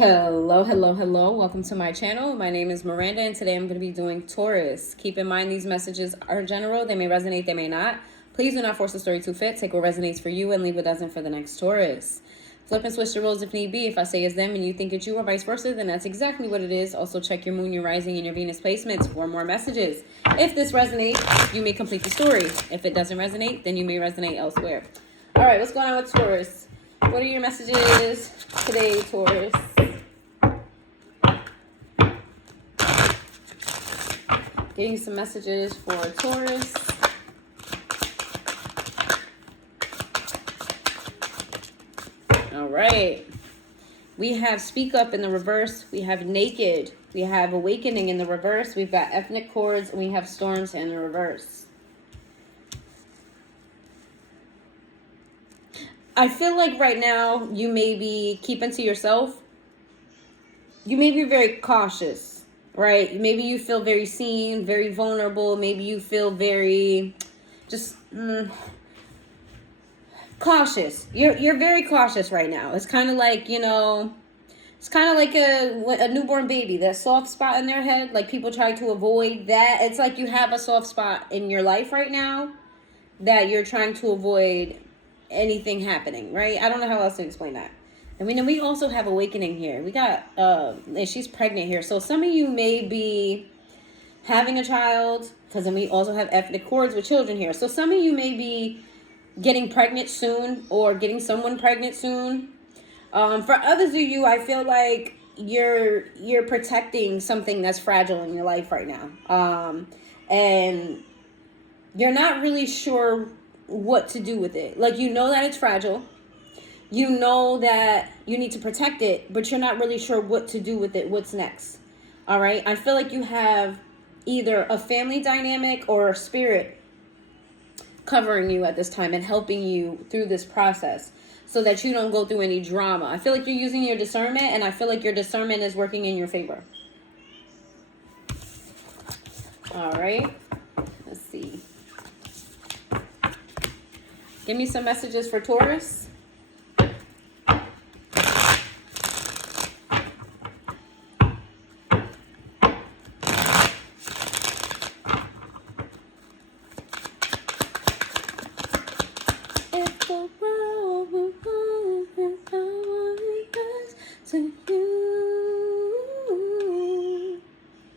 Hello, hello, hello. Welcome to my channel. My name is Miranda, and today I'm going to be doing Taurus. Keep in mind these messages are general. They may resonate, they may not. Please do not force the story to fit. Take what resonates for you and leave what doesn't for the next Taurus. Flip and switch the roles if need be. If I say it's them and you think it's you or vice versa, then that's exactly what it is. Also check your moon, your rising, and your Venus placements for more messages. If this resonates, you may complete the story. If it doesn't resonate, then you may resonate elsewhere. All right, what's going on with Taurus? What are your messages today, Taurus? Getting some messages for Taurus. All right. We have Speak Up in the reverse. We have Naked. We have Awakening in the reverse. We've got Ethnic Chords. And we have Storms in the reverse. I feel like right now you may be keeping to yourself. You may be very cautious, right? Maybe you feel very seen, very vulnerable. Maybe you feel very just cautious. You're very cautious right now. It's kind of like, it's kind of like a newborn baby, that soft spot in their head. Like people try to avoid that. It's like you have a soft spot in your life right now that you're trying to avoid anything happening, right? I don't know how else to explain that. And we also have Awakening here. We got, and she's pregnant here. So some of you may be having a child, because then we also have Ethnic Chords with children here. So some of you may be getting pregnant soon or getting someone pregnant soon. For others of you, I feel like you're protecting something that's fragile in your life right now. And you're not really sure what to do with it. Like, you know that it's fragile. You know that you need to protect it, but you're not really sure what to do with it. What's next? All right. I feel like you have either a family dynamic or a spirit covering you at this time and helping you through this process so that you don't go through any drama. I feel like you're using your discernment, and I feel like your discernment is working in your favor. All right. Let's see. Give me some messages for Taurus.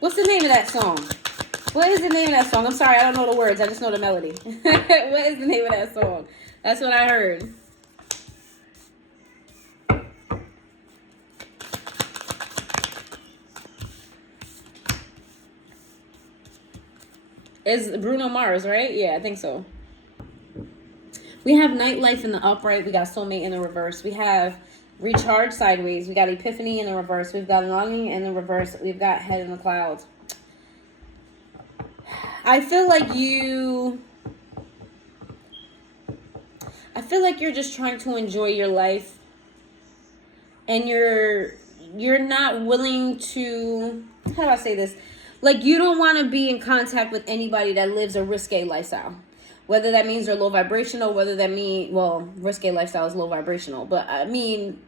What's the name of that song? What is the name of that song? I'm sorry, I don't know the words. I just know the melody. What is the name of that song? That's what I heard. It's Bruno Mars, right? Yeah, I think so. We have Nightlife in the upright. We got Soulmate in the reverse. We have Recharge sideways. We got Epiphany in the reverse. We've got Longing in the reverse. We've got Head in the clouds. I feel like you're just trying to enjoy your life, and you're not willing to, how do I say this? Like, you don't want to be in contact with anybody that lives a risque lifestyle. Whether that means they're low vibrational, whether that means, well, risque lifestyle is low vibrational. But I mean,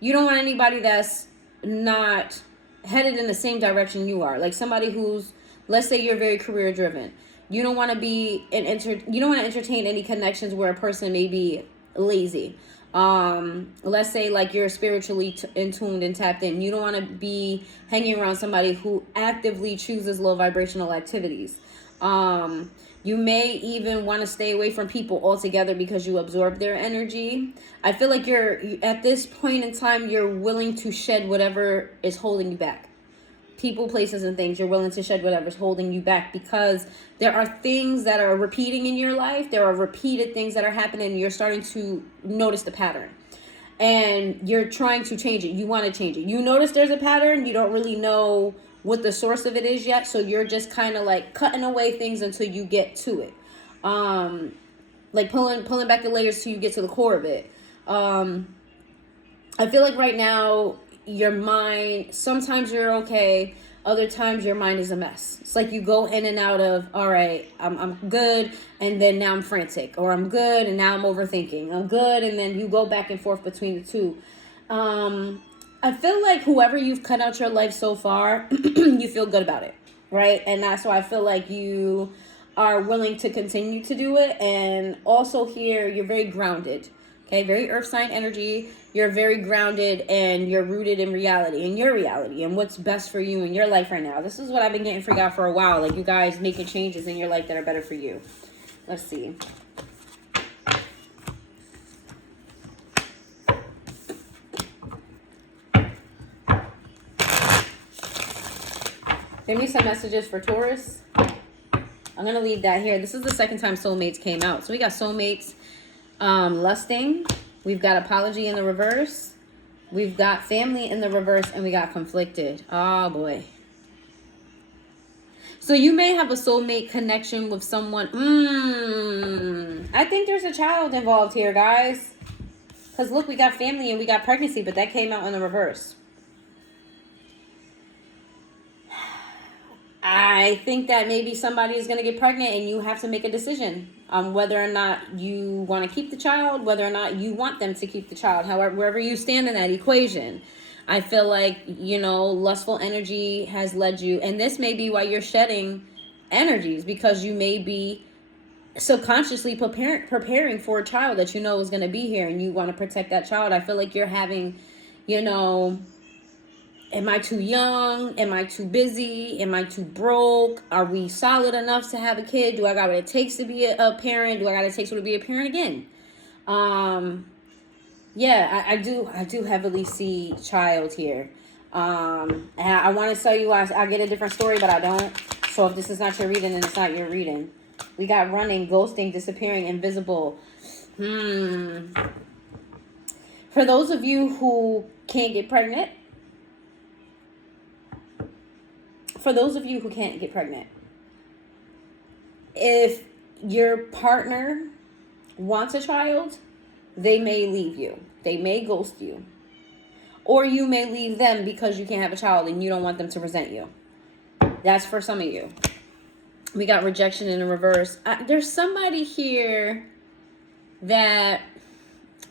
you don't want anybody that's not headed in the same direction you are. Like somebody who's, let's say you're very career driven. You don't want to be you don't want to entertain any connections where a person may be lazy. Let's say like you're spiritually in tuned and tapped in. You don't want to be hanging around somebody who actively chooses low vibrational activities. You may even want to stay away from people altogether because you absorb their energy. I feel like you're at this point in time, you're willing to shed whatever is holding you back. People, places, and things, you're willing to shed whatever's holding you back because there are things that are repeating in your life. There are repeated things that are happening, and you're starting to notice the pattern. And you're trying to change it. You want to change it. You notice there's a pattern. You don't really know what the source of it is yet. So you're just kind of like cutting away things until you get to it. Like pulling back the layers till you get to the core of it. I feel like right now, your mind, sometimes you're okay, other times your mind is a mess. It's like you go in and out of, all right, I'm good, and then now I'm frantic, or I'm good and now I'm overthinking. I'm good, and then you go back and forth between the two. I feel like whoever you've cut out your life so far, you feel good about it, right? And that's why I feel like you are willing to continue to do it. And also here, you're very grounded, okay? Very earth sign energy. You're very grounded and you're rooted in reality, in your reality, and what's best for you in your life right now. This is what I've been getting figured out for a while. Like, you guys making changes in your life that are better for you. Let's see. Give me some messages for Taurus. I'm going to leave that here. This is the second time soulmates came out. So we got soulmates lusting. We've got apology in the reverse. We've got family in the reverse. And we got conflicted. Oh, boy. So you may have a soulmate connection with someone. I think there's a child involved here, guys. Because look, we got family and we got pregnancy. But that came out in the reverse. I think that maybe somebody is going to get pregnant and you have to make a decision on whether or not you want to keep the child, whether or not you want them to keep the child, however, wherever you stand in that equation. I feel like, you know, lustful energy has led you, and this may be why you're shedding energies, because you may be subconsciously preparing for a child that you know is going to be here and you want to protect that child. I feel like you're having, you know, am I too young? Am I too busy? Am I too broke? Are we solid enough to have a kid? Do I got what it takes to be a parent? Do I got what it takes to be a parent again? Yeah, I do heavily see child here. And I want to tell you, I get a different story, but I don't. So if this is not your reading, then it's not your reading. We got running, ghosting, disappearing, invisible. For those of you who can't get pregnant, if your partner wants a child, they may leave you. They may ghost you. Or you may leave them because you can't have a child and you don't want them to resent you. That's for some of you. We got rejection in the reverse. There's somebody here that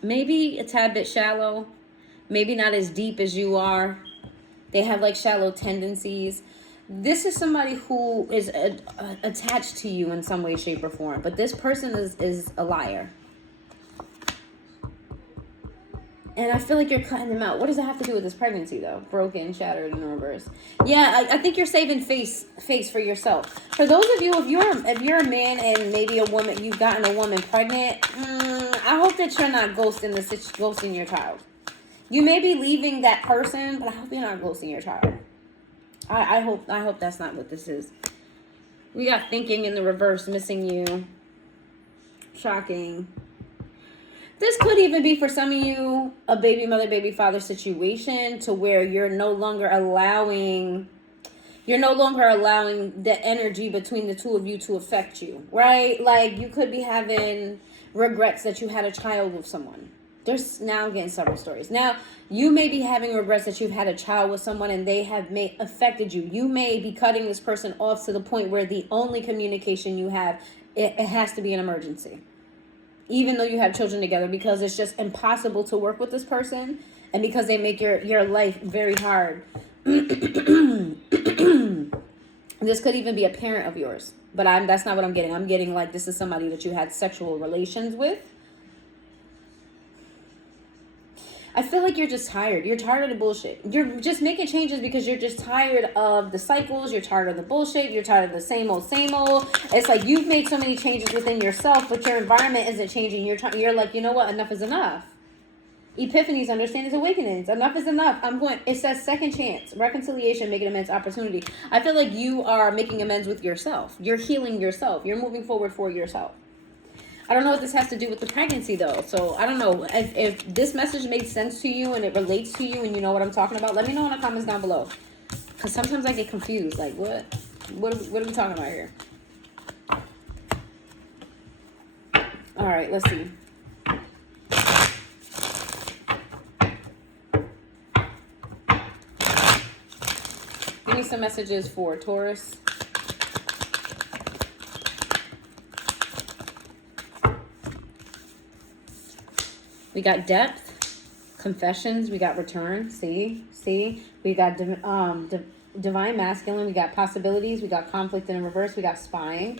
maybe a tad bit shallow, maybe not as deep as you are. They have like shallow tendencies. This is somebody who is attached to you in some way, shape, or form. But this person is a liar. And I feel like you're cutting them out. What does it have to do with this pregnancy, though? Broken, shattered, in the reverse. Yeah, I think you're saving face for yourself. For those of you, if you're a man and maybe a woman, you've gotten a woman pregnant, I hope that you're not ghosting your child. You may be leaving that person, but I hope you're not ghosting your child. I hope that's not what this is. We got thinking in the reverse, missing you. Shocking. This could even be for some of you a baby mother, baby father situation to where you're no longer allowing the energy between the two of you to affect you, right? Like you could be having regrets that you had a child with someone. Now I'm getting several stories. Now, you may be having regrets that you've had a child with someone and they have affected you. You may be cutting this person off to the point where the only communication you have, it has to be an emergency. Even though you have children together, because it's just impossible to work with this person and because they make your life very hard. This could even be a parent of yours, but that's not what I'm getting. I'm getting like this is somebody that you had sexual relations with. I feel like you're just tired. You're tired of the bullshit. You're just making changes because you're just tired of the cycles. You're tired of the bullshit. You're tired of the same old. It's like you've made so many changes within yourself, but your environment isn't changing. You're like, you know what? Enough is enough. Epiphanies, understandings, awakenings. Enough is enough. It says second chance, reconciliation, making amends, opportunity. I feel like you are making amends with yourself. You're healing yourself. You're moving forward for yourself. I don't know what this has to do with the pregnancy, though. So, I don't know. If this message made sense to you and it relates to you and you know what I'm talking about, let me know in the comments down below. Because sometimes I get confused. Like, what are we talking about here? All right, let's see. Give me some messages for Taurus. We got depth. Confessions, we got return. See, we got divine masculine, we got possibilities, we got conflict in the reverse, we got spying,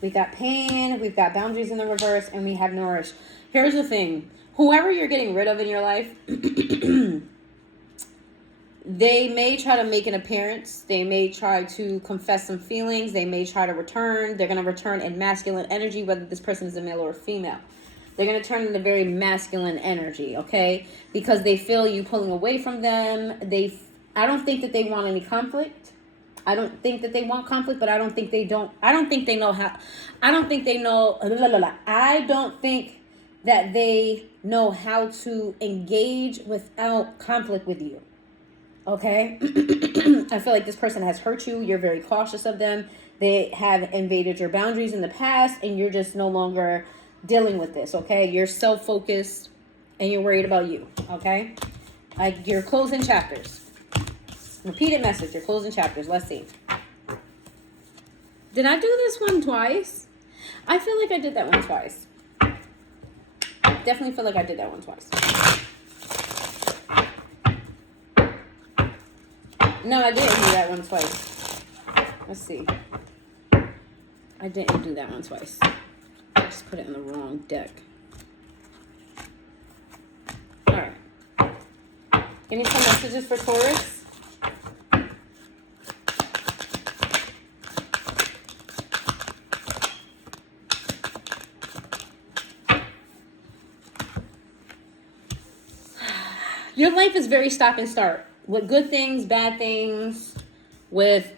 we got pain, we've got boundaries in the reverse, and we have nourish. Here's the thing. Whoever you're getting rid of in your life, they may try to make an appearance. They may try to confess some feelings. They may try to return. They're going to return in masculine energy, whether this person is a male or a female. They're going to turn into very masculine energy, okay? Because they feel you pulling away from them. I don't think that they want any conflict. I don't think that they want conflict, but I don't think they know how. I don't think that they know how to engage without conflict with you. Okay? I feel like this person has hurt you. You're very cautious of them. They have invaded your boundaries in the past, and you're just no longer dealing with this, okay? You're self-focused, and you're worried about you, okay? Like, you're closing chapters. Repeated message, you're closing chapters. Let's see. Did I do this one twice? I feel like I did that one twice. Definitely feel like I did that one twice. No, I didn't do that one twice. Let's see. I didn't do that one twice. I just put it in the wrong deck. Alright. Give me some messages for Taurus. Your life is very stop and start. With good things, bad things, with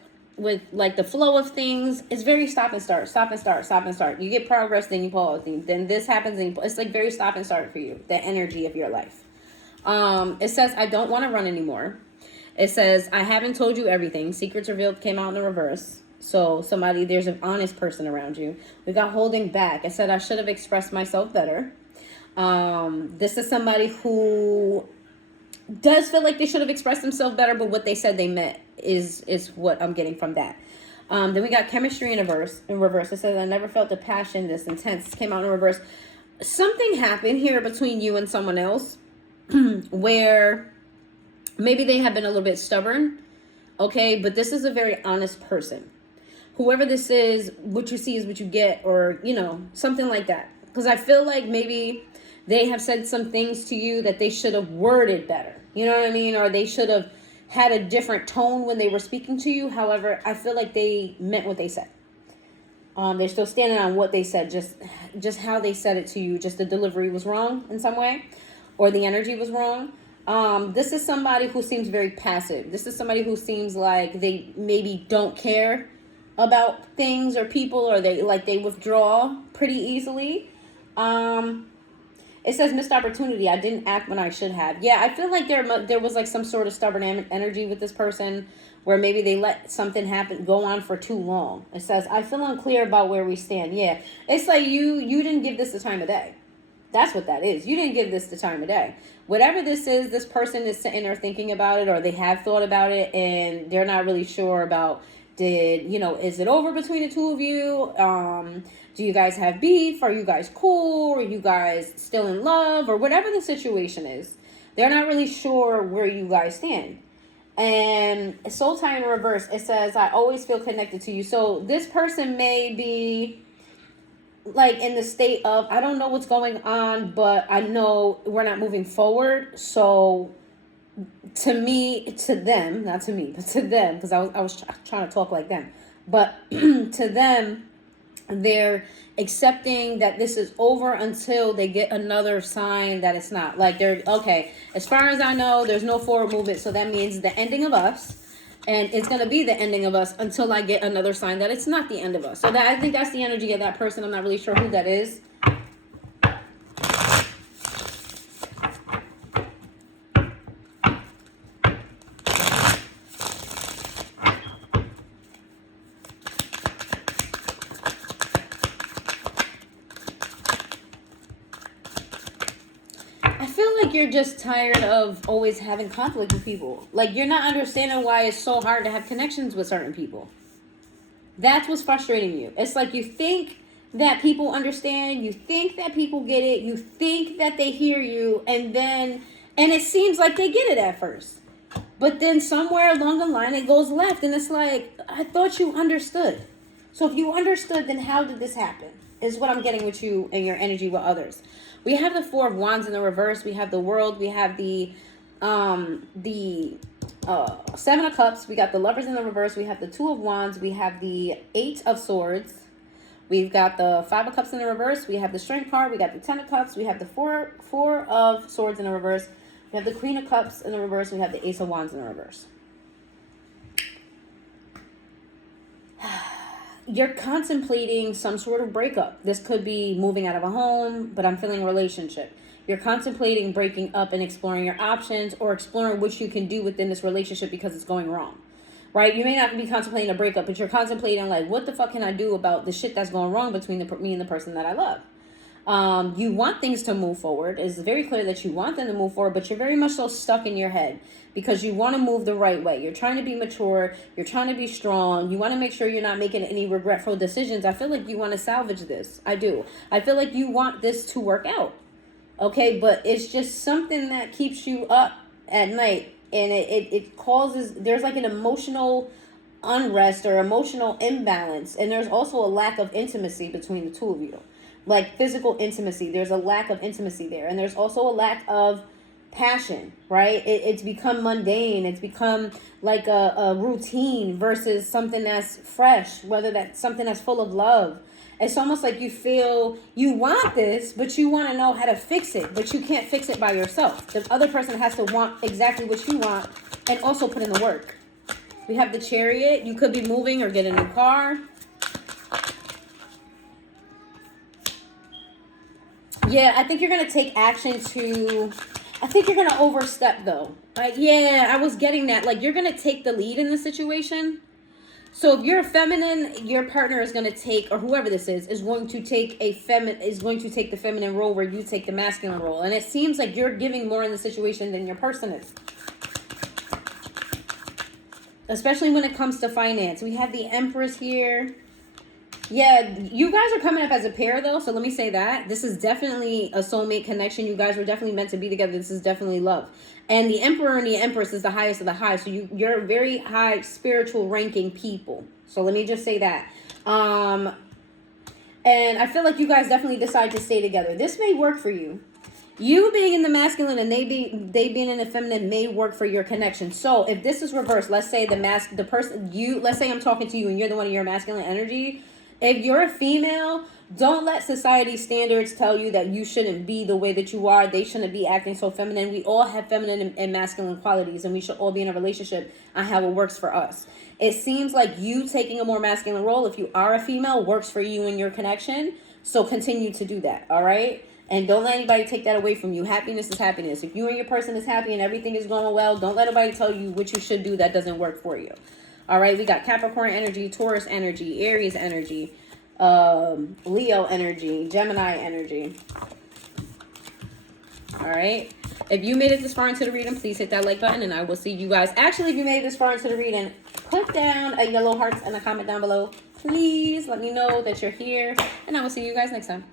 like the flow of things, it's very stop and start. You get progress, then you pause. Then this happens, and it's like very stop and start for you. The energy of your life. It says, I don't want to run anymore. It says, I haven't told you everything. Secrets revealed came out in the reverse. So there's an honest person around you. We got holding back. It said, I should have expressed myself better. This is somebody who does feel like they should have expressed themselves better, but what they said they meant is what I'm getting from that. Then we got chemistry in reverse. It says, I never felt the passion this intense. Came out in reverse. Something happened here between you and someone else where maybe they have been a little bit stubborn. Okay, but this is a very honest person. Whoever this is, what you see is what you get, or, something like that. Because I feel like maybe they have said some things to you that they should have worded better. You know what I mean? Or they should have had a different tone when they were speaking to you. However, I feel like they meant what they said. They're still standing on what they said, just how they said it to you. Just the delivery was wrong in some way, or the energy was wrong. This is somebody who seems very passive. This is somebody who seems like they maybe don't care about things or people, or they withdraw pretty easily. It says missed opportunity. I didn't act when I should have. Yeah, I feel like there was like some sort of stubborn energy with this person where maybe they let something go on for too long. It says, I feel unclear about where we stand. Yeah, it's like you didn't give this the time of day. That's what that is. You didn't give this the time of day. Whatever this is, this person is sitting there thinking about it, or they have thought about it, and they're not really sure about, is it over between the two of you? Do you guys have beef? Are you guys cool? Are you guys still in love? Or whatever the situation is. They're not really sure where you guys stand. And soul tie in reverse, it says, I always feel connected to you. So this person may be like in the state of, I don't know what's going on, but I know we're not moving forward. So to them, not to me, but to them, because I was trying to talk like them. But to them, they're accepting that this is over until they get another sign that it's not. Like they're, okay, as far as I know, there's no forward movement. So that means the ending of us. And it's going to be the ending of us until I get another sign that it's not the end of us. So I think that's the energy of that person. I'm not really sure who that is. You're just tired of always having conflict with people. Like, you're not understanding why it's so hard to have connections with certain people. That's what's frustrating you. It's like you think that people understand, you think that people get it, you think that they hear you, and then And it seems like they get it at first. But then somewhere along the line, it goes left. And it's like, I thought you understood. So if you understood, then how did this happen? Is what I'm getting with you and your energy with others. We have the Four of Wands in the reverse. We have the World. We have the Seven of Cups. We got the Lovers in the reverse. We have the Two of Wands. We have the Eight of Swords. We've got the Five of Cups in the reverse. We have the Strength card. We got the Ten of Cups. We have the Four of Swords in the reverse. We have the Queen of Cups in the reverse. We have the Ace of Wands in the reverse. You're contemplating some sort of breakup. This could be moving out of a home, but I'm feeling a relationship. You're contemplating breaking up and exploring your options or exploring what you can do within this relationship because it's going wrong, right? You may not be contemplating a breakup, but you're contemplating like, what the fuck can I do about the shit that's going wrong between me and the person that I love? You want things to move forward. It's very clear that you want them to move forward, but you're very much so stuck in your head because you want to move the right way. You're trying to be mature. You're trying to be strong. You want to make sure you're not making any regretful decisions. I feel like you want to salvage this. I do. I feel like you want this to work out. Okay, but it's just something that keeps you up at night, and it causes, there's like an emotional unrest or emotional imbalance, and there's also a lack of intimacy between the two of you. Like physical intimacy, there's a lack of intimacy there. And there's also a lack of passion, right? It's become mundane. It's become like a routine versus something that's fresh, whether that's something that's full of love. It's almost like you feel you want this, but you want to know how to fix it, but you can't fix it by yourself. The other person has to want exactly what you want and also put in the work. We have the Chariot. You could be moving or get a new car. Yeah, I think you're going to take action to, I think you're going to overstep though. Like, yeah, I was getting that. Like, you're going to take the lead in the situation. So if you're feminine, your partner is going to take, or whoever this is going to take the feminine role where you take the masculine role. And it seems like you're giving more in the situation than your person is. Especially when it comes to finance. We have the Empress here. Yeah, you guys are coming up as a pair though, so let me say that. This is definitely a soulmate connection. You guys were definitely meant to be together. This is definitely love. And the Emperor and the Empress is the highest of the high, so you're very high spiritual ranking people. So let me just say that. And I feel like you guys definitely decide to stay together. This may work for you. You being in the masculine and they being in the feminine may work for your connection. So if this is reversed, let's say let's say I'm talking to you and you're the one in your masculine energy. If you're a female, don't let society standards tell you that you shouldn't be the way that you are. They shouldn't be acting so feminine. We all have feminine and masculine qualities, and we should all be in a relationship on how it works for us. It seems like you taking a more masculine role, if you are a female, works for you in your connection. So continue to do that, all right? And don't let anybody take that away from you. Happiness is happiness. If you and your person is happy and everything is going well, don't let nobody tell you what you should do that doesn't work for you. All right, we got Capricorn energy, Taurus energy, Aries energy, Leo energy, Gemini energy. All right. If you made it this far into the reading, please hit that like button and I will see you guys. Actually, if you made it this far into the reading, put down a yellow heart and a comment down below. Please let me know that you're here and I will see you guys next time.